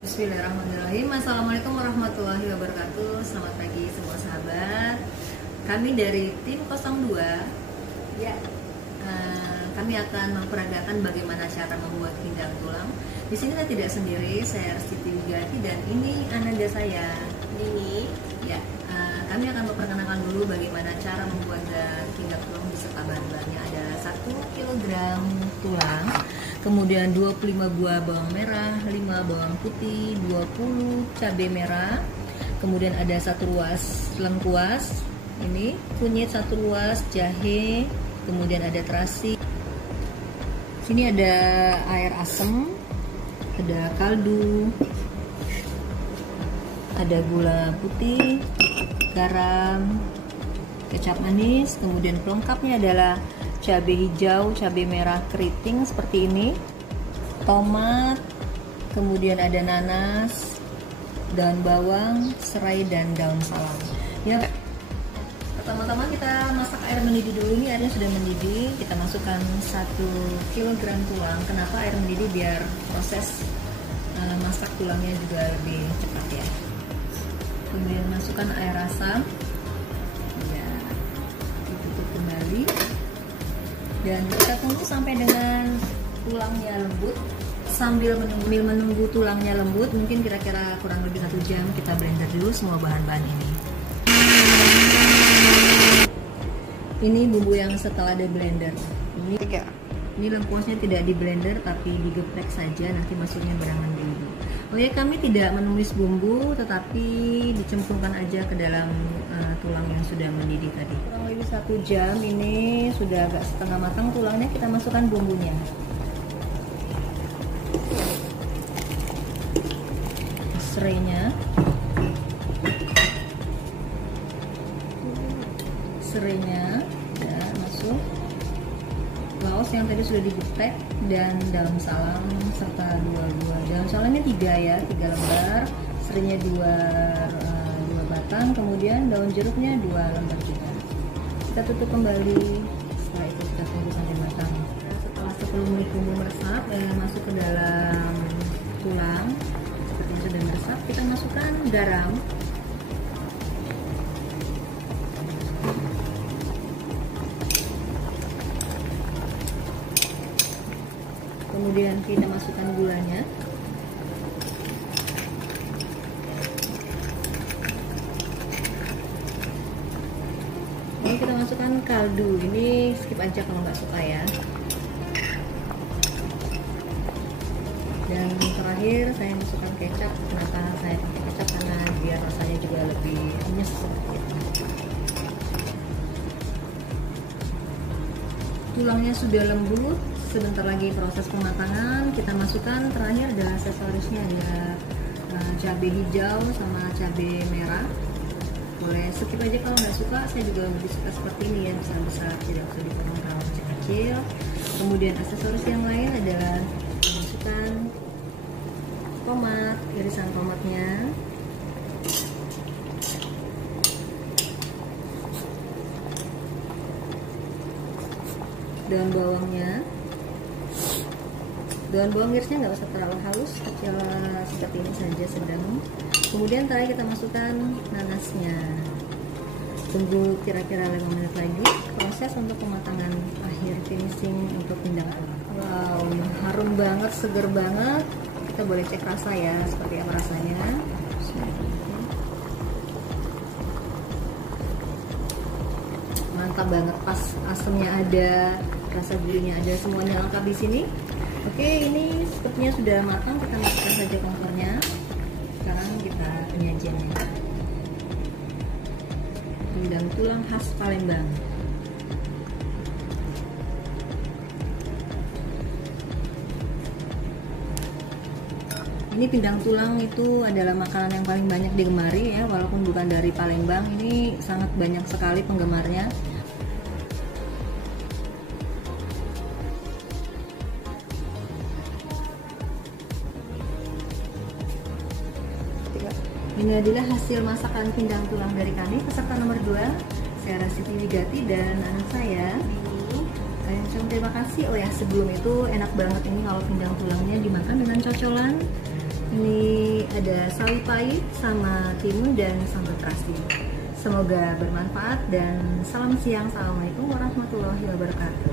Bismillahirrahmanirrahim. Assalamualaikum warahmatullahi wabarakatuh. Selamat pagi semua sahabat. Kami dari tim 02 ya, kami akan memperagakan bagaimana cara membuat pinggang tulang. Di sini saya tidak sendiri, saya Siti Wigati dan ini ananda saya Nini. Ya, kami akan memperkenalkan dulu bagaimana cara membuat pinggang tulang beserta bahan-bahannya. Ada 1 kg tulang, kemudian 25 buah bawang merah, 5 bawang putih, 20 cabai merah, kemudian ada 1 ruas lengkuas, ini kunyit 1 ruas, jahe, kemudian ada terasi. Sini ada air asam, ada kaldu, ada gula putih, garam, kecap manis, kemudian pelengkapnya adalah cabai hijau, cabai merah keriting seperti ini, tomat, kemudian ada nanas, daun bawang, serai, dan daun salam. Ya, pertama-tama kita masak air mendidih dulu. Ini airnya sudah mendidih, kita masukkan 1 kg tulang. Kenapa air mendidih? Biar proses masak tulangnya juga lebih cepat ya. Kemudian masukkan air asam, ya, ditutup kembali. Dan kita tunggu sampai dengan tulangnya lembut. Sambil menunggu tulangnya lembut, mungkin kira-kira kurang lebih 1 jam, kita blender dulu semua bahan-bahan ini. Ini bumbu yang setelah di blender. Ini lengkuasnya tidak di blender tapi digeprek saja, nanti masuknya barangan dulu. Oke, kami tidak menumis bumbu, tetapi dicemplungkan aja ke dalam tulang yang sudah mendidih tadi. Kurang lebih 1 jam, ini sudah agak setengah matang tulangnya, kita masukkan bumbunya. Serainya ya, masuk. Laos yang tadi sudah digeprek dan daun salam serta 2 buah. Daun salamnya 3 ya, 3 lembar. Serainya 2 batang, kemudian daun jeruknya 2 lembar juga. Kita tutup kembali. Setelah itu kita tunggu sampai matang. Setelah 10 menit bumbu meresap masuk ke dalam tulang, seperti yang sudah meresap, kita masukkan garam. Kemudian kita masukkan gulanya. Lalu kita masukkan kaldu. Ini skip aja kalau nggak suka ya. Dan terakhir saya masukkan kecap. Kenapa saya pakai kecap? Karena biar rasanya juga lebih nyes. Tulangnya sudah lembut. Sebentar lagi proses pematangan. Kita masukkan terakhir adalah aksesorisnya, ada cabai hijau sama cabai merah. Boleh skip aja kalau nggak suka. Saya juga lebih suka seperti ini ya, besar-besar, tidak usah dipotong terlalu kecil-kecil. Kemudian aksesoris yang lain adalah masukkan tomat, irisan tomatnya, daun bawangnya. Daun bawang irisnya nggak usah terlalu halus, kecil seperti ini saja, sedang. Kemudian terakhir kita masukkan nanasnya. Tunggu kira-kira 5 menit lagi, proses untuk pematangan akhir finishing untuk pindang tulang. Wow, harum banget, seger banget. Kita boleh cek rasa ya, seperti apa rasanya. Mantap banget, pas asamnya ada, rasa gurihnya ada, semuanya lengkap di sini. Oke, ini sepertinya sudah matang, kita masukkan saja kompornya. Sekarang kita penyajiannya. Pindang tulang khas Palembang. Ini pindang tulang itu adalah makanan yang paling banyak digemari ya, walaupun bukan dari Palembang, ini sangat banyak sekali penggemarnya. Ini adalah hasil masakan pindang tulang dari kami. Peserta nomor 2, saya Siti Wigati dan anak saya Kalian ucapkan terima kasih. Oh ya, sebelum itu enak banget ini kalau pindang tulangnya dimakan dengan cocolan. Ini ada sawi pahit sama timun dan sambal terasi. Semoga bermanfaat dan salam siang. Assalamualaikum warahmatullahi wabarakatuh.